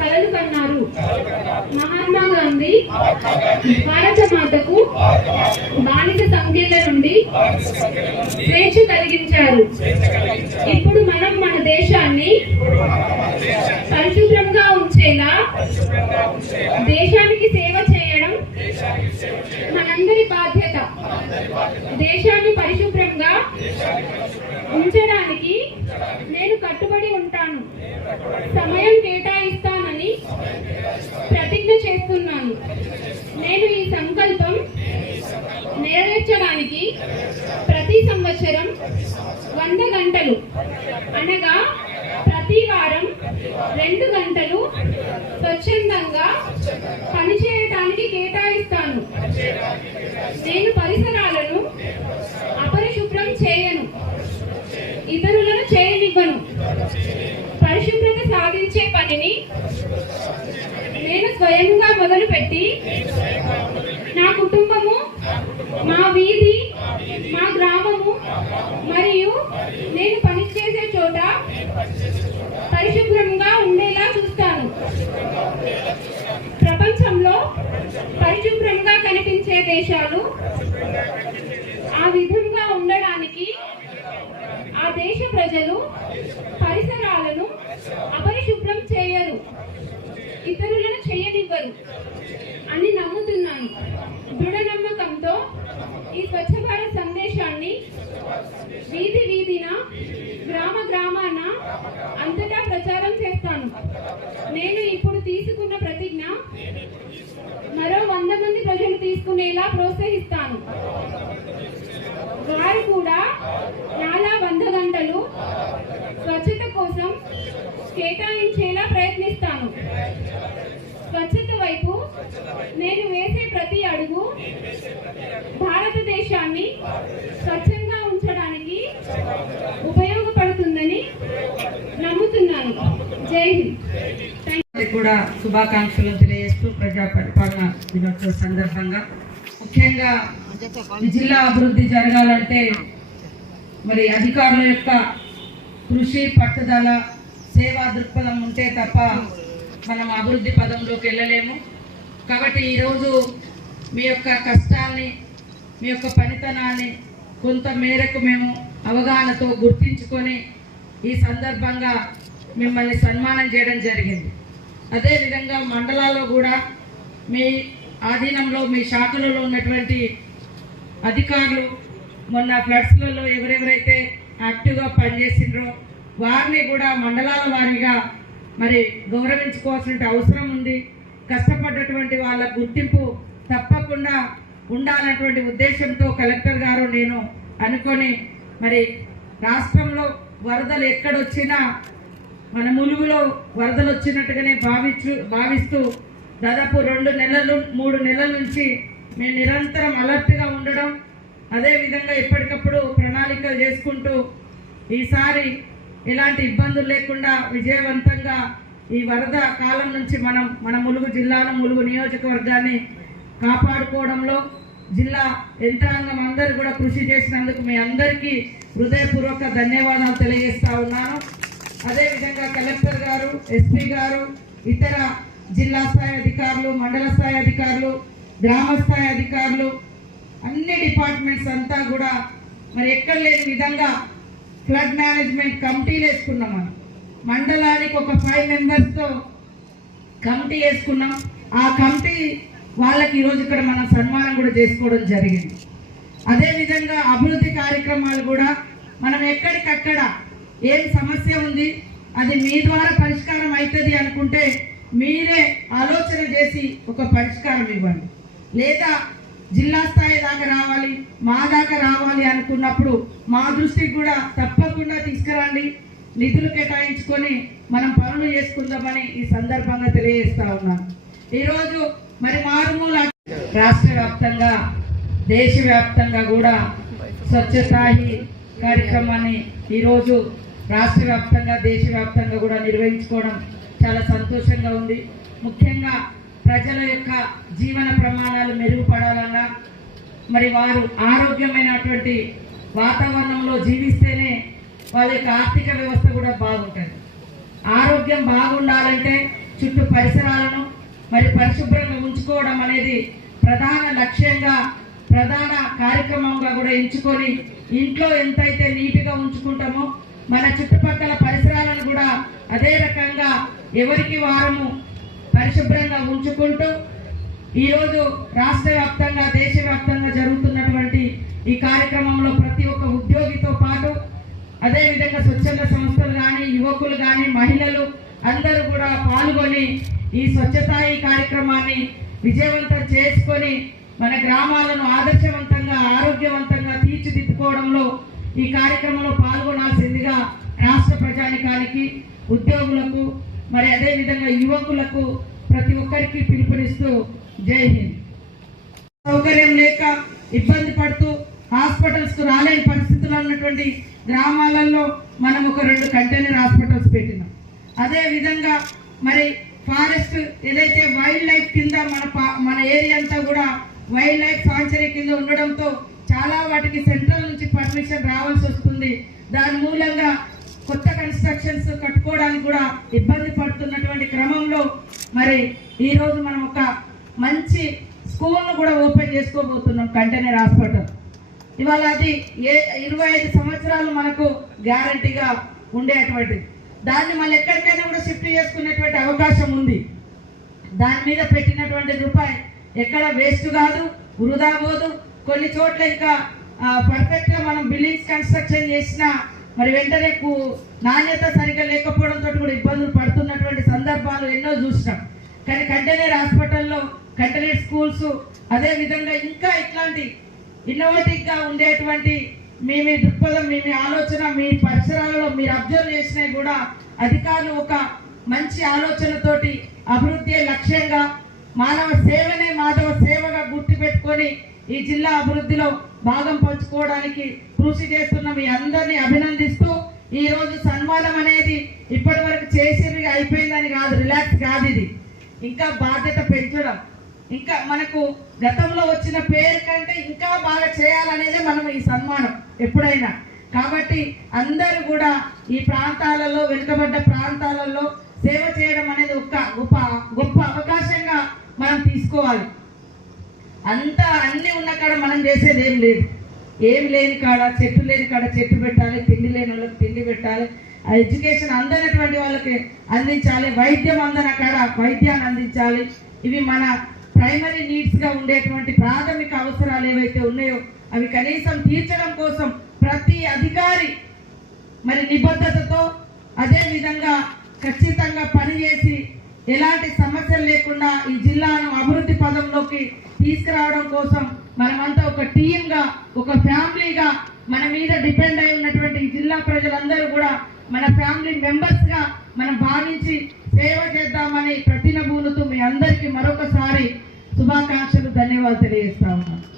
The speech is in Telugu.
కలలు కన్నారు మహాత్మా గాంధీ భారత మాతకు బాలిక సంఖ్యల నుండి స్వేచ్ఛ కలిగించారు. ఇప్పుడు మనం మన దేశాన్ని పరిశుభ్రంగా ఉంచేలా దేశానికి సేవ చేయడం మనందరి బాధ్యత. దేశాన్ని పరిశుభ్రంగా ఉంచడానికి నేను కట్టుబడి ఉంటాను. సమయం నేను ఈ సంకల్పం నెరవేర్చడానికి ప్రతి సంవత్సరం వంద గంటలు అనగా ప్రతి వారం రెండు గంటలు స్వచ్ఛందంగా పనిచేయటానికి కేటాయిస్తాను. నేను పరిసరాలు వాటిని నేను స్వయంగా మొదలుపెట్టి నా కుటుంబము మా వీధి మా గ్రామము మరియు నేను పనిచేసే చోట పరిశుభ్రంగా ఉండేలా చూస్తాను. ప్రపంచంలో పరిశుభ్రంగా కనిపించే దేశాలు ఆ విధంగా ఉండడానికి ఆ దేశ ప్రజలు పరిసరాలను అపరి ఈ స్వచ్ఛ భారత్ సందేశాన్ని వీధి వీధిన గ్రామ గ్రామాన అంతటా ప్రచారం చేస్తాను. నేను ఇప్పుడు తీసుకున్న ప్రతిజ్ఞ మరో వంద మంది ప్రజలు తీసుకునేలా ప్రోత్సహిస్తాను. వారు కూడా నాలా వంద గంటలు స్వచ్ఛత కోసం కేటాయించేలా ప్రయత్నిస్తాను. స్వచ్ఛత వైపు నేను వేసే ప్రతి అడుగు భారతదేశాన్ని స్వచ్ఛంగా ఉంచడానికి ఉపయోగపడుతుందని నమ్ముతున్నాను జై హింద్ థ్యాంక్ అందరికీ కూడా శుభాకాంక్షలు తెలియజేస్తూ ప్రజా పరిపాలన దినోత్సవ సందర్భంగా. ముఖ్యంగా జిల్లా అభివృద్ధి జరగాలంటే మరి అధికారుల యొక్క కృషి పట్టుదల సేవా దృక్పథం ఉంటే తప్ప మనం అభివృద్ధి పదంలోకి వెళ్ళలేము. కాబట్టి ఈరోజు మీ యొక్క కష్టాన్ని మీ యొక్క పనితనాన్ని కొంత మేరకు మేము అవగాహనతో గుర్తించుకొని ఈ సందర్భంగా మిమ్మల్ని సన్మానం చేయడం జరిగింది. అదేవిధంగా మండలాల్లో కూడా మీ ఆధీనంలో మీ శాఖలలో ఉన్నటువంటి అధికారులు మొన్న ఫ్లడ్స్లలో ఎవరెవరైతే యాక్టివ్గా పనిచేసిండ్రో వారిని కూడా మండలాల వారీగా మరి గౌరవించుకోవాల్సిన అవసరం ఉంది. కష్టపడ్డటువంటి వాళ్ళ గుర్తింపు తప్పకుండా ఉండాలన్నటువంటి ఉద్దేశంతో కలెక్టర్ గారు నేను అనుకొని మరి రాష్ట్రంలో వరదలు ఎక్కడొచ్చినా మన ములుగులో వరదలు వచ్చినట్టుగానే భావించు భావిస్తూ దాదాపు రెండు నెలలు మూడు నెలల నుంచి మేము నిరంతరం అలర్ట్గా ఉండడం అదేవిధంగా ఎప్పటికప్పుడు ప్రణాళికలు చేసుకుంటూ ఈసారి ఎలాంటి ఇబ్బందులు లేకుండా విజయవంతంగా ఈ వరద కాలం నుంచి మనం మన ములుగు జిల్లాను ములుగు నియోజకవర్గాన్ని కాపాడుకోవడంలో జిల్లా యంత్రాంగం అందరూ కూడా కృషి చేసినందుకు మీ అందరికీ హృదయపూర్వక ధన్యవాదాలు తెలియజేస్తా ఉన్నాను. అదేవిధంగా కలెక్టర్ గారు ఎస్పీ గారు ఇతర జిల్లా స్థాయి అధికారులు మండల స్థాయి అధికారులు గ్రామ స్థాయి అధికారులు అన్ని డిపార్ట్మెంట్స్ అంతా కూడా మరి ఎక్కడ లేని విధంగా ఫ్లడ్ మేనేజ్మెంట్ కమిటీలు వేసుకున్నాం మనం. మండలానికి ఒక ఫైవ్ మెంబర్స్తో కమిటీ వేసుకున్నాం. ఆ కమిటీ వాళ్ళకి ఈరోజు ఇక్కడ మనం సన్మానం కూడా చేసుకోవడం జరిగింది. అదేవిధంగా అభివృద్ధి కార్యక్రమాలు కూడా మనం ఎక్కడికక్కడ ఏం సమస్య ఉంది అది మీ ద్వారా పరిష్కారం అవుతుంది అనుకుంటే మీరే ఆలోచన చేసి ఒక పరిష్కారం ఇవ్వండి. లేదా జిల్లా స్థాయి దాకా రావాలి మా దాకా రావాలి అనుకున్నప్పుడు మా దృష్టికి కూడా తప్పకుండా తీసుకురండి. నిధులు కేటాయించుకొని మనం పనులు చేసుకుందామని ఈ సందర్భంగా తెలియజేస్తా ఉన్నాను. ఈరోజు మరి మారుమూల రాష్ట్ర వ్యాప్తంగా దేశవ్యాప్తంగా కూడా స్వచ్ఛతాహి కార్యక్రమాన్ని ఈరోజు రాష్ట్ర వ్యాప్తంగా దేశవ్యాప్తంగా కూడా నిర్వహించుకోవడం చాలా సంతోషంగా ఉంది. ముఖ్యంగా ప్రజల యొక్క జీవన ప్రమాణాలు మెరుగుపడాలన్నా మరి వారు ఆరోగ్యమైనటువంటి వాతావరణంలో జీవిస్తేనే వాళ్ళ యొక్క ఆర్థిక వ్యవస్థ కూడా బాగుంటుంది. ఆరోగ్యం బాగుండాలంటే చుట్టూ పరిసరాలను మరి పరిశుభ్రంగా ఉంచుకోవడం అనేది ప్రధాన లక్ష్యంగా ప్రధాన కార్యక్రమంగా కూడా ఎంచుకొని ఇంట్లో ఎంతైతే నీట్గా ఉంచుకుంటామో మన చుట్టుపక్కల పరిసరాలను కూడా అదే రకంగా ఎవరికి వారము పరిశుభ్రంగా ఉంచుకుంటూ ఈరోజు రాష్ట్ర వ్యాప్తంగా దేశవ్యాప్తంగా జరుగుతున్నటువంటి ఈ కార్యక్రమంలో ప్రతి ఒక్క ఉద్యోగితో పాటు అదేవిధంగా స్వచ్ఛంద సంస్థలు కానీ యువకులు కానీ మహిళలు అందరూ కూడా పాల్గొని ఈ స్వచ్ఛతా ఈ కార్యక్రమాన్ని విజయవంతం చేసుకొని మన గ్రామాలను ఆదర్శవంతంగా ఆరోగ్యవంతంగా తీర్చిదిద్దుకోవడంలో ఈ కార్యక్రమంలో పాల్గొనాల్సిందిగా రాష్ట్ర ప్రజానికానికి ఉద్యోగులకు మరి అదేవిధంగా యువకులకు ప్రతి ఒక్కరికి పిలుపునిస్తూ జై హింద్. సౌకర్యం లేక ఇబ్బంది పడుతూ హాస్పిటల్స్కు రాలేని పరిస్థితుల్లో ఉన్నటువంటి గ్రామాలలో మనం ఒక రెండు కంటైనర్ హాస్పిటల్స్ పెట్టినాం. అదే విధంగా మరి ఫారెస్ట్ ఏదైతే వైల్డ్ లైఫ్ కింద మన పా- మన ఏరియా అంతా కూడా వైల్డ్ లైఫ్ సాంచరీ కింద ఉండడంతో చాలా వాటికి సెంట్రల్ నుంచి పర్మిషన్ రావాల్సి వస్తుంది. దాని మూలంగా కొత్త కన్స్ట్రక్షన్స్ కట్టుకోవడానికి కూడా ఇబ్బంది పడుతున్నటువంటి క్రమంలో మరి ఈరోజు మనం ఒక మంచి స్కూల్ను కూడా ఓపెన్ చేసుకోబోతున్నాం కంటైనర్ హాస్పిటల్. ఇవాళ అది ఏ ఇరవై ఐదు సంవత్సరాలు మనకు గ్యారంటీగా ఉండేటువంటిది. దాన్ని మళ్ళీ ఎక్కడికైనా కూడా షిఫ్ట్ చేసుకునేటువంటి అవకాశం ఉంది. దాని మీద పెట్టినటువంటి రూపాయి ఎక్కడ వేస్ట్ కాదు వృధా పోదు. కొన్ని చోట్ల ఇంకా పర్ఫెక్ట్గా మనం బిల్డింగ్స్ కన్స్ట్రక్షన్ చేసినా మరి వెంటనే నాణ్యత సరిగ్గా లేకపోవడంతో కూడా ఇబ్బందులు పడుతున్నటువంటి సందర్భాలు ఎన్నో చూసినాం. కానీ కంటైనర్ హాస్పిటల్లో కంటైనర్ స్కూల్స్ అదే విధంగా ఇంకా ఇట్లాంటి ఇన్నోవేటివ్గా ఉండేటువంటి మీ మీ దృక్పథం మీ మీ ఆలోచన మీ పరిసరాలలో మీరు అబ్జర్వ్ చేసినవి కూడా అధికారులు ఒక మంచి ఆలోచనతోటి అభివృద్ధి లక్ష్యంగా మానవ సేవనే మాధవ సేవగా గుర్తుపెట్టుకొని ఈ జిల్లా అభివృద్ధిలో భాగం పంచుకోవడానికి కృషి చేస్తున్న మీ అందరినీ అభినందిస్తూ ఈ రోజు సన్మానం అనేది ఇప్పటి వరకు చేసేవి అయిపోయిందని కాదు రిలాక్స్ కాదు ఇది. ఇంకా బాధ్యత పెంచడం ఇంకా మనకు గతంలో వచ్చిన పేరు కంటే ఇంకా బాగా చేయాలనేదే మనం ఈ సన్మానం ఎప్పుడైనా. కాబట్టి అందరూ కూడా ఈ ప్రాంతాలలో వెనుకబడ్డ ప్రాంతాలలో సేవ చేయడం అనేది ఒక గొప్ప గొప్ప అవకాశంగా అంతా అన్నీ ఉన్న కాడ మనం చేసేది ఏం లేదు. ఏం లేని కాడ చెట్టు లేని కాడ చెట్టు పెట్టాలి తిండి లేని వాళ్ళకి తిండి పెట్టాలి. ఆ ఎడ్యుకేషన్ అందనటువంటి వాళ్ళకి అందించాలి వైద్యం అందన కాడ వైద్యాన్ని అందించాలి. ఇవి మన ప్రైమరీ నీడ్స్గా ఉండేటువంటి ప్రాథమిక అవసరాలు ఏవైతే ఉన్నాయో అవి కనీసం తీర్చడం కోసం ప్రతి అధికారి మరి నిబద్ధతతో అదే విధంగా ఖచ్చితంగా పనిచేసి ఎలాంటి సమస్యలు లేకుండా ఈ జిల్లాను అభివృద్ధి పదంలోకి తీసుకురావడం కోసం మనమంతా ఒక టీమ్గా ఒక ఫ్యామిలీగా మన మీద డిపెండ్ అయి ఉన్నటువంటి ఈ జిల్లా ప్రజలందరూ కూడా మన ఫ్యామిలీ మెంబర్స్గా మనం భావించి సేవ చేద్దామని ప్రతినబూనుతూ మీ అందరికీ మరొకసారి శుభాకాంక్షలు ధన్యవాదాలు తెలియజేస్తా ఉన్నాను.